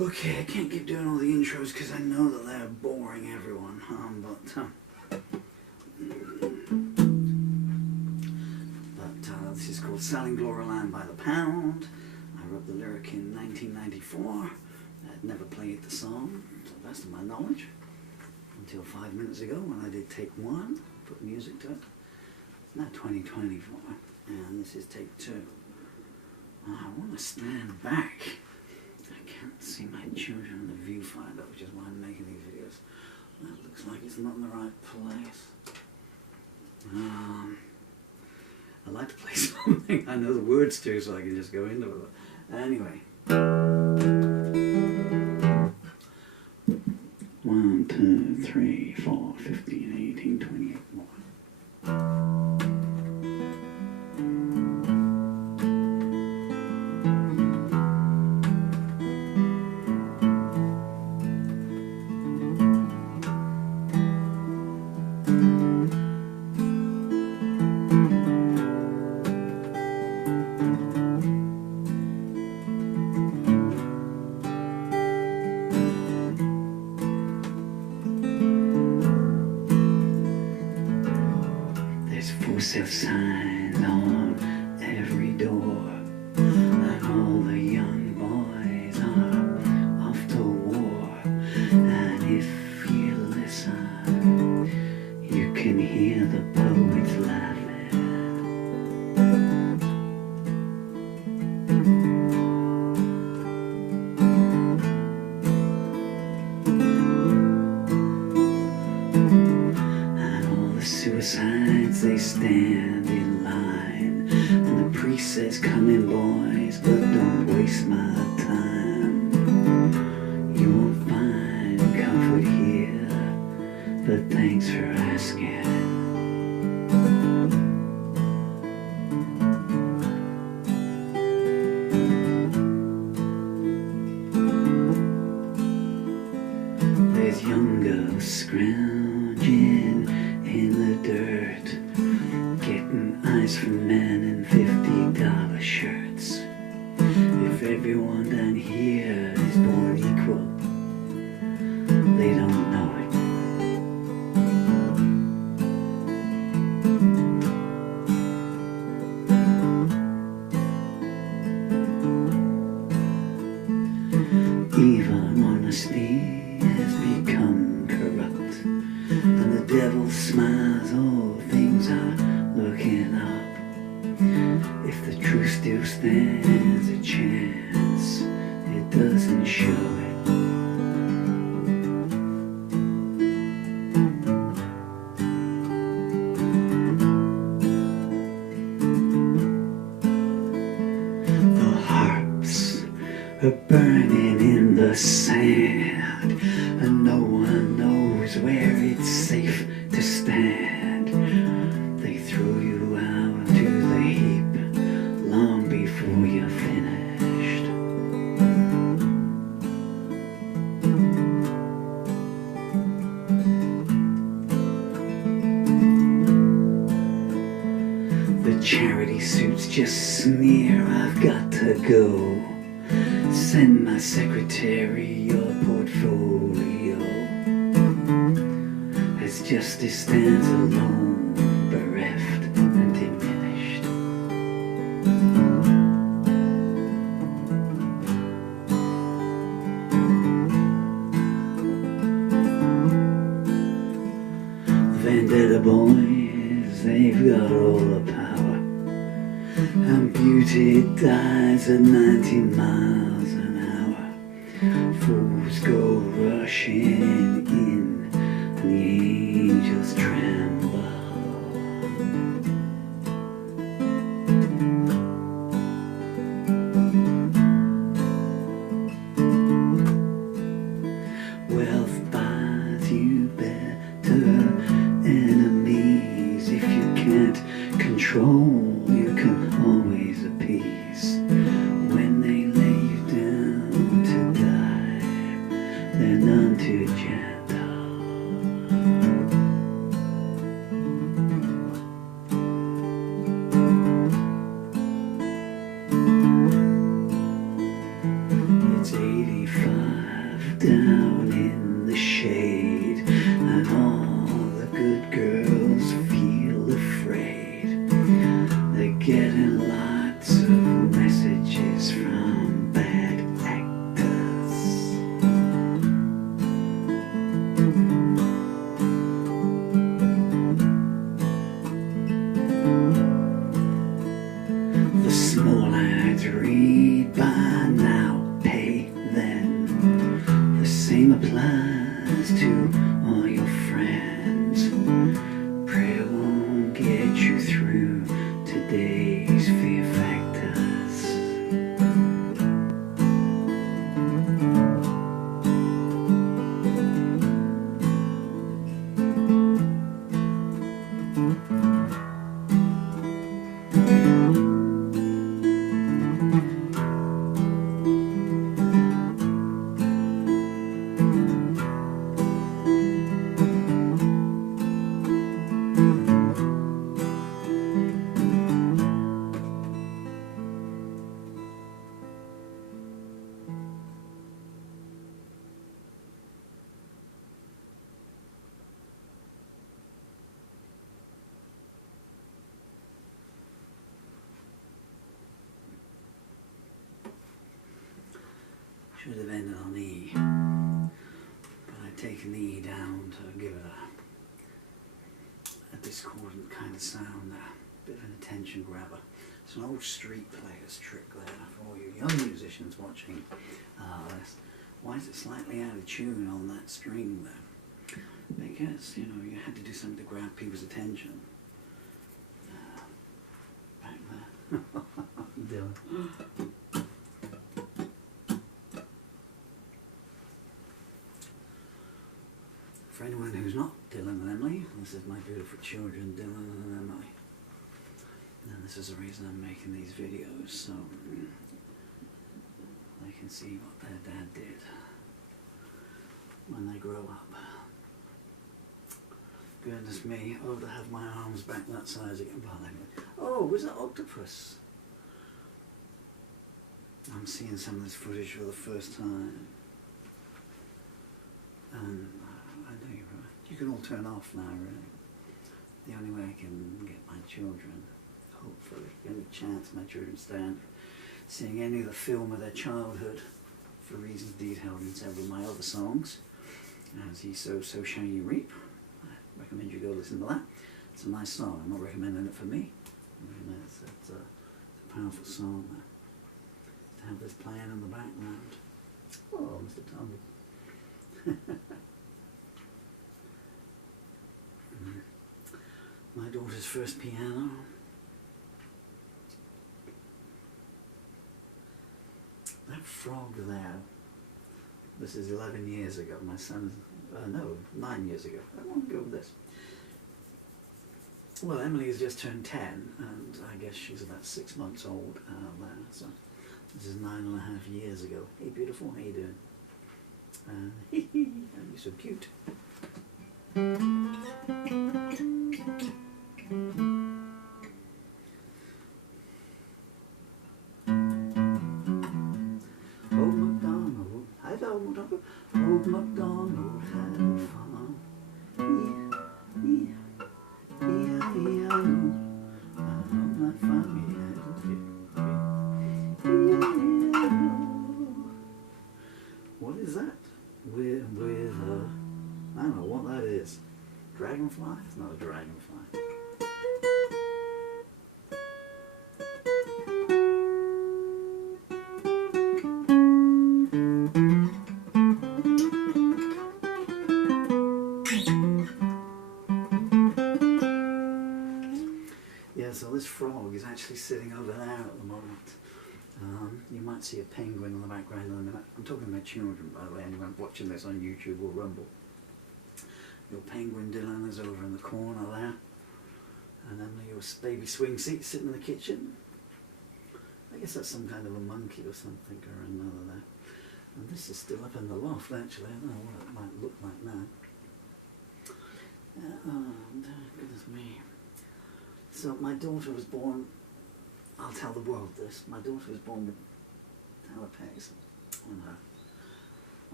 Okay, I can't keep doing all the intros because I know that they're boring everyone, but this is called Selling Gloryland by the Pound. I wrote the lyric in 1994. I'd never played the song, to the best of my knowledge, until 5 minutes ago when I did take one, put music to it. It's now 2024, and this is take two. I want to stand back. I can't see my children in the viewfinder, which is why I'm making these videos. That looks like it's not in the right place. I'd like to play something I know the words to, so I can just go into it. Anyway. 1, 2, 3, 4, 15, 18, 28 more. For sale signs on every door, and all the young boys are off to war. And if you listen, you can hear the poets laughing. And all the suicides, they stand in line, and the priest says, come in boys, but don't waste my time. You won't find comfort here, but thanks for asking. There's young girls scrounging in the dirt, getting eyes from men in $50 shirts. If everyone down here is born equal, they don't know it. Even honesty has become corrupt, and the devil smiles, all things are looking up. If the truth still stands a chance, it doesn't show it. The harps are burning in the sand, and no one knows where it's safe to stand. They throw you out to the heap long before you're finished. The charity suits just sneer, I've got to go. Send my secretary your portfolio. As justice stands alone, bereft and diminished. Vendetta boys, they've got all the power, and beauty dies at 90 miles an hour. Fools go rushing in, and the angels tremble. Wealth buys you better enemies. If you can't control, you can always appease. When they lay you down to die, they're none too gentle. down in the shade, and all the good girls feel afraid. They're getting lots of messages from bad actors. The small ads read by now, pay then. The same applies to all your friends. Prayer won't get you through today's fear factors. Should have ended on E, but I'd taken the E down to give it a discordant kind of sound, a bit of an attention grabber. It's an old street player's trick there for all you young musicians watching this. Why is it slightly out of tune on that string there? Because, you know, you had to do something to grab people's attention. Back there. Dylan. For anyone who's not Dylan and Emily, this is my beautiful children, Dylan and Emily. And this is the reason I'm making these videos, so they can see what their dad did when they grow up. Goodness me, oh, to have my arms back that size again. Oh, was that octopus? I'm seeing some of this footage for the first time. And I know you can all turn off now, really. The only way I can get my children, hopefully, any chance my children stand seeing any of the film of their childhood, for reasons detailed in several of my other songs, as Ye Sow, So Shall You Reap. I recommend you go listen to that. It's a nice song. I'm not recommending it for me. It's a powerful song to have this playing in the background. Oh, Mr. Tumble. My daughter's first piano. That frog there, this is 11 years ago. My son is, no, 9 years ago. I want to go with this. Well, Emily has just turned 10, and I guess she's about 6 months old there. So this is 9.5 years ago. Hey, beautiful, how you doing? You're so cute. Old MacDonald had old MacDonald had a farm. E-I-E-I-O. And on that farm he had a pig. E-I-E-I-O. What is that? With I don't know what that is. Dragonfly? It's not a dragonfly. Yeah, so this frog is actually sitting over there at the moment. You might see a penguin in the background. I'm talking about children, by the way, anyone watching this on YouTube or Rumble. Your penguin Dylan is over in the corner there. And then your baby swing seat sitting in the kitchen. I guess that's some kind of a monkey or something or another there. And this is still up in the loft, actually. I don't know what it might look like now. Goodness me. So my daughter was born, I'll tell the world this, my daughter was born with alopecia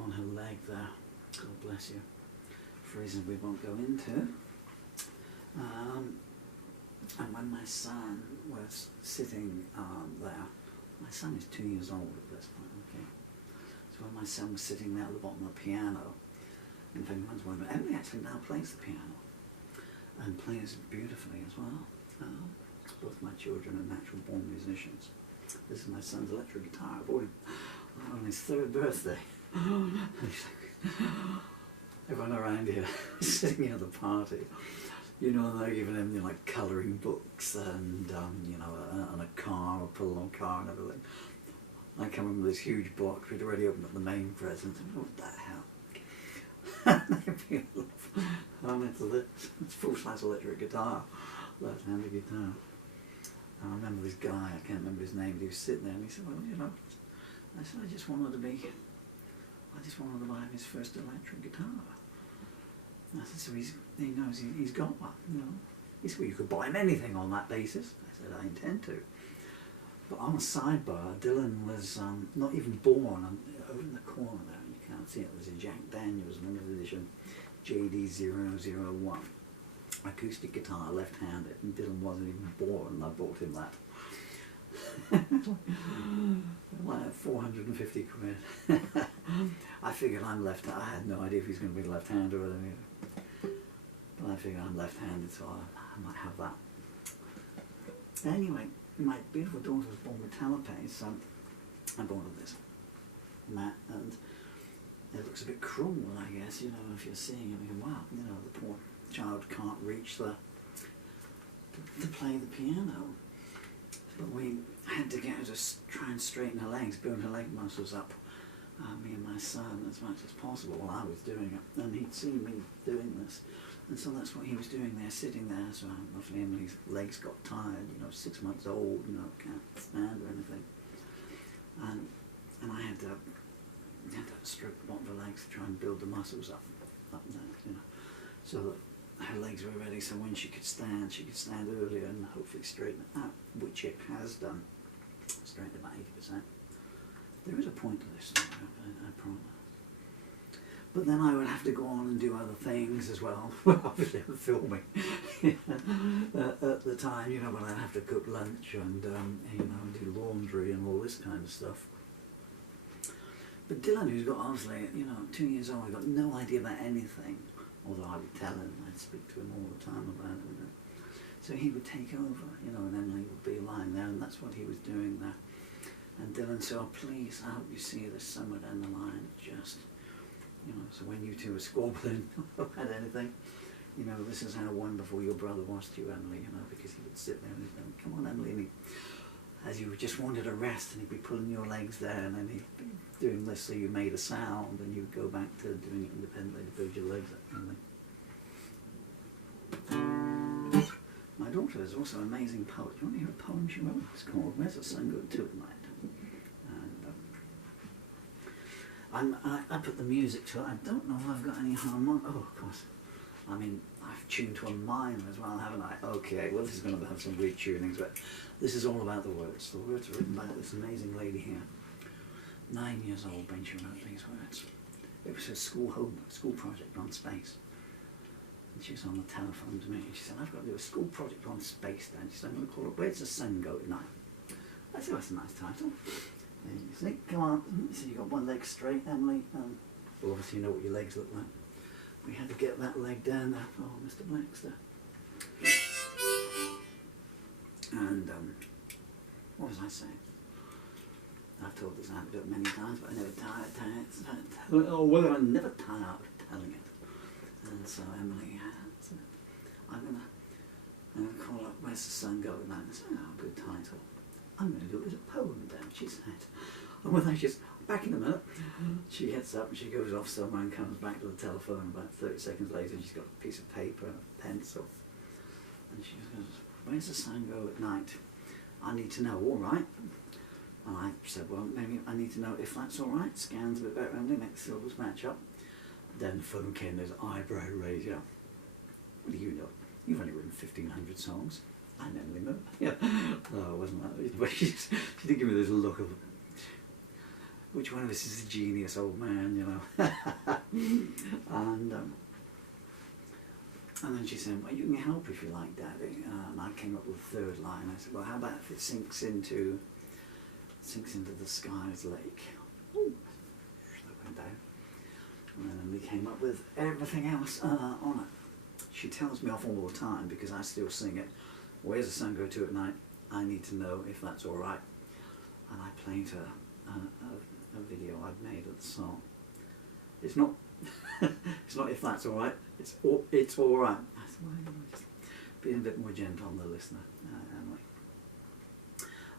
on her leg there. God bless you. For reasons we won't go into. And when my son was sitting there, my son is 2 years old at this point, okay? So when my son was sitting there at the bottom of the piano, and if anyone's wondering, Emily actually now plays the piano, and plays beautifully as well. Both my children are natural born musicians. This is my son's electric guitar. I bought him on his 3rd birthday. Everyone around here is sitting at the party. You know, they're giving him, you know, like colouring books and, you know, and a car, a pull-on car and everything. I come in with this huge box. We'd already opened up the main present. And what the hell? And it's full-size electric guitar, left-handed guitar. And I remember this guy, I can't remember his name, but he was sitting there and he said, well, you know, I said, I just wanted to buy him his first electric guitar. And I said, so he knows he's got one, you know. He said, well, you could buy him anything on that basis. I said, I intend to. But on a sidebar, Dylan was not even born. Over in the corner there, you can't see it, there's a Jack Daniels limited edition JD001 acoustic guitar, left-handed, and Dylan wasn't even born, and I bought him that. Like 450 quid. I figured I'm left-handed. I had no idea if he's going to be left-handed or anything. But I figured I'm left-handed, so I might have that. Anyway, my beautiful daughter was born with telopays, so I bought her this mat, and it looks a bit cruel, I guess, you know, if you're seeing it, you go, wow, you know, the poor child can't reach to play the piano. But we had to get her to try and straighten her legs, build her leg muscles up, me and my son, as much as possible while I was doing it. And he'd seen me doing this. And so that's what he was doing there, sitting there. So obviously Emily's legs got tired, you know, 6 months old, you know, can't stand or anything. And I had to stroke the bottom of her legs to try and build the muscles up there, you know, so that her legs were ready, so when she could stand earlier and hopefully straighten it out, which it has done. Straightened about 80%. There is a point to this story, I promise. But then I would have to go on and do other things as well. Obviously I'm filming at the time, you know, when I'd have to cook lunch and you know, do laundry and all this kind of stuff. But Dylan, who's got obviously, you know, 2 years old, got no idea about anything. Although I would tell him, I'd speak to him all the time about it. You know. So he would take over, you know, and Emily would be lying there, and that's what he was doing there. And Dylan said, oh, please, I hope you see this somewhere down the line, just, you know, so when you two were squabbling about anything, you know, this is how wonderful your brother was to you, Emily, you know, because he would sit there and he'd go, come on, Emily, and he, as you just wanted a rest, and he'd be pulling your legs there, and then he'd be doing this so you made a sound, and you'd go back to doing it independently to build your legs up, Emily. My daughter is also an amazing poet. Do you want to hear a poem she wrote? It's called Where's the Sun Go To at Night? And I put the music to it. I don't know if I've got any harmonic. Oh, of course. I mean, I've tuned to a minor as well, haven't I? Okay, well, this is going to have some weird tunings, but this is all about the words. The words are written by this amazing lady here. 9 years old when she wrote these words. It was her school homework, school project on space. And she was on the telephone to me, and she said, I've got to do a school project on space, Dad. She said, I'm going to call it Where's the Sun Go at Night? I said, that's a nice title. And you see, come on. So you got one leg straight, Emily. Well, obviously you know what your legs look like. We had to get that leg down there. Oh, Mr. Blackster. And what was I saying? I've told this anecdote many times, but I never tired. Oh, well, I never tire out of telling it. And so Emily said, I'm gonna call it Where's the Sun Go at Night? I said, oh, good title. I'm going to do it as a poem then, she said. And when I just, back in a minute, she gets up and she goes off somewhere and comes back to the telephone. About 30 seconds later, she's got a piece of paper and a pencil. And she goes, Where's the sun go at night? I need to know, all right. And I said, well, maybe I need to know if that's all right. Scans a bit better, and the next syllables match up. Then the phone came, there's eyebrow raise, yeah. What do you know? You've only written 1,500 songs. I never know. Yeah. Oh, it wasn't that easy. But she did give me this look of, which one of us is a genius, old man, you know? And then she said, well, you can help if you like, Daddy. And I came up with the third line. I said, well, how about if it sinks into the sky's lake? Ooh, that went down. And then we came up with everything else on it. She tells me off all the time because I still sing it. Where's the sun go to at night? I need to know if that's all right. And I played her a video I'd made of the song. It's not it's not if that's all right, it's all right. I said, well, you know, just being a bit more gentle on the listener. Anyway.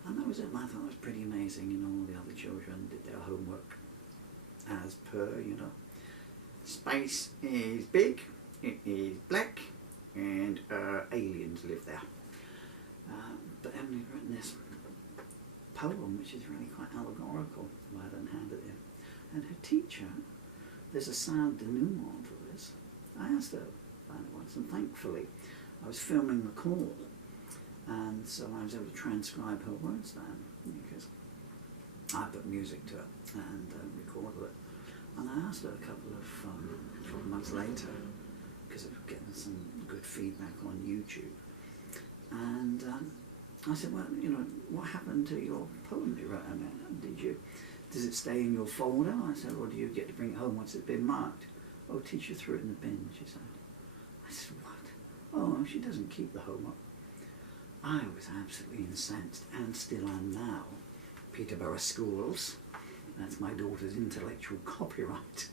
And that was it. I thought it was pretty amazing. You know, all the other children did their homework as per, you know. Space is big, it is black, and aliens live there. But Emily had written this poem, which is really quite allegorical, rather than hand it in. And her teacher, there's a sad denouement to this. I asked her about it once, and thankfully, I was filming the call, and so I was able to transcribe her words down, because I put music to it and recorded it. And I asked her a couple of months later, because I was getting some good feedback on YouTube, and I said, well, you know, what happened to your poem you wrote? I mean, does it stay in your folder? I said, or do you get to bring it home once it's been marked? Oh, teacher threw it in the bin, she said. I said, what? Oh, she doesn't keep the homework. I was absolutely incensed, and still am now. Peterborough Schools, that's my daughter's intellectual copyright,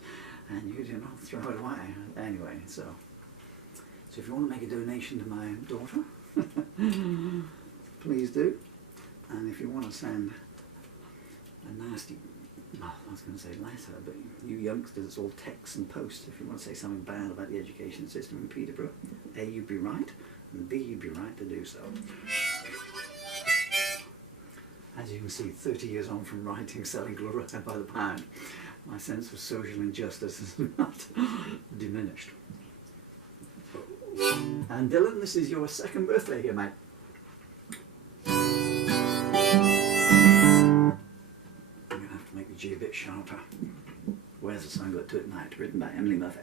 and you do not throw it away. Anyway, so if you want to make a donation to my daughter, please do. And if you want to send a nasty, I was going to say letter, but you youngsters, it's all text and post. If you want to say something bad about the education system in Peterborough, A, you'd be right, and B, you'd be right to do so. As you can see, 30 years on from writing Selling Gloryland by the Pound, my sense of social injustice has not diminished. And Dylan, this is your second birthday here, mate. I'm going to have to make the G a bit sharper. Where's the Sun Got to at Night, written by Emily Murphy.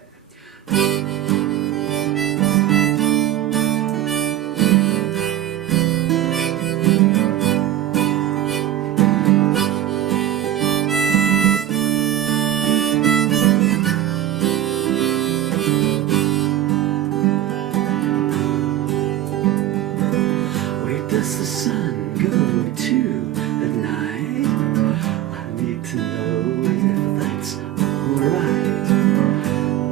Does the sun go to at night? I need to know if that's alright.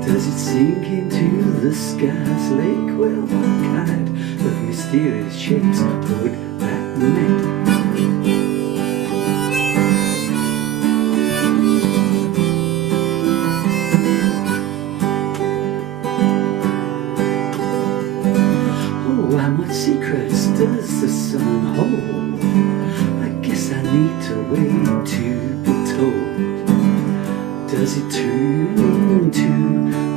Does it sink into the sky's lake? Well, what kind of mysterious shapes would that make? And what secrets does the sun hold? I guess I need to wait to be told. Does it turn into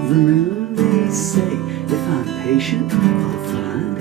the moon? They say if I'm patient, I'll find